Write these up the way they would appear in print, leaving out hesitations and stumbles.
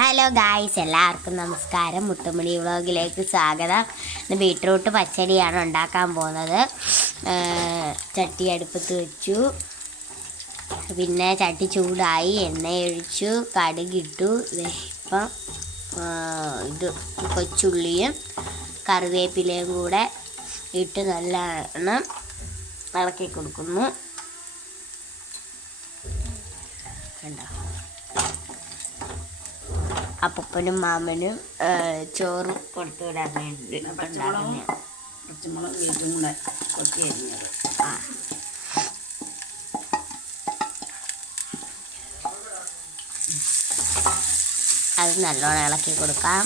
Hello guys, എല്ലാവർക്കും നമസ്കാരം. മുത്തുമണി വ്ളോഗിലേക്ക് സ്വാഗതം. ഇന്ന് ബീട്രൂട്ട് പച്ചടിയാണ് ഉണ്ടാക്കാൻ പോകുന്നത്. ചട്ടി അടുപ്പത്ത് വെച്ചു, പിന്നെ ചട്ടി ചൂടായി, എണ്ണ ഒഴിച്ചു, കടുകിട്ടു. ഇപ്പം ഇത് കൊച്ചുള്ളിയും കറിവേപ്പിലയും കൂടെ ഇട്ട് നല്ലോണം ഇളക്കി കൊടുക്കുന്നു. കണ്ടോ, അപ്പനും മാമനും ചോറ് കൊടുത്തു വിടാൻ വേണ്ടി പച്ചമുളക് വീട്ടും കൂടെ കൊത്തി അരിഞ്ഞത്. അത് നല്ലോണം ഇളക്കി കൊടുക്കാം.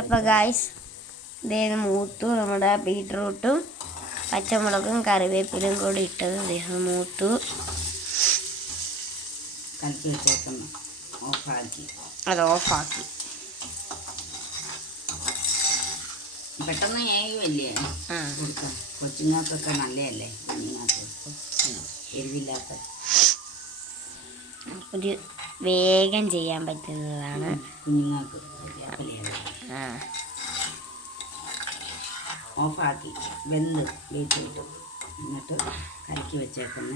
അപ്പോൾ ഗായ്സ്, ഇതേന്ന് മൂത്തു. നമ്മുടെ ബീട്രൂട്ടും പച്ചമുളകും കറിവേപ്പിലും കൂടി ഇട്ടത് അദ്ദേഹം മൂത്തു. അത് ഓഫാക്കി. പെട്ടെന്ന് ഏകല്ലേ കൊച്ചുങ്ങൾക്കൊക്കെ നല്ലതല്ലേ, കുഞ്ഞുങ്ങൾക്ക് എരിവില്ലാത്ത ഒരു വേഗം ചെയ്യാൻ പറ്റുന്നതാണ് കുഞ്ഞുങ്ങൾക്ക്. ഓഫാക്കി വെന്ത് ബീറ്റ്റൂട്ട്, എന്നിട്ട് കലക്കി വെച്ചേക്കുന്ന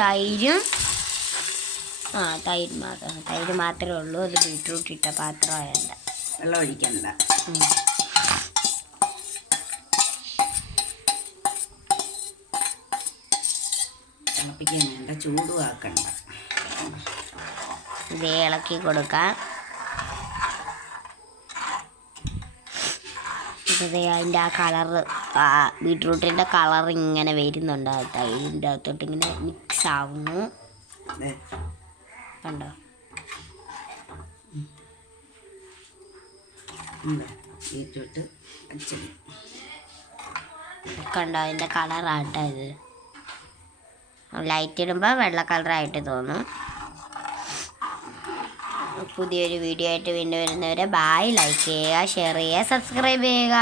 തൈരും തൈര് മാത്രമേ ഉള്ളൂ. അത് ബീറ്റ്റൂട്ട് ഇട്ട പാത്രമായല്ല, വെള്ളം ഒഴിക്കണ്ട. തിളപ്പിക്കാൻ വേണ്ട, ചൂടും ആക്കണ്ട. ഇത് ഇളക്കി കൊടുക്കാം. അതിൻ്റെ ആ കളറ്, ബീട്രൂട്ടിൻ്റെ കളർ ഇങ്ങനെ വരുന്നുണ്ട്. ആ തൈരിൻ്റെ അകത്തോട്ട് ഇങ്ങനെ മിക്സ് ആവുന്നു. കണ്ടോ, ബീറ്റ്റൂട്ട് പച്ചടി കണ്ടോ, അതിൻ്റെ കളറാട്ടോ ഇത്. ലൈറ്റ് ഇടുമ്പോൾ വെള്ള കളറായിട്ട് തോന്നും. പുതിയൊരു വീഡിയോ ആയിട്ട് വീണ്ടും വരുന്നവരെ ബായ്. ലൈക്ക് ചെയ്യുക, ഷെയർ ചെയ്യുക, സബ്സ്ക്രൈബ് ചെയ്യുക.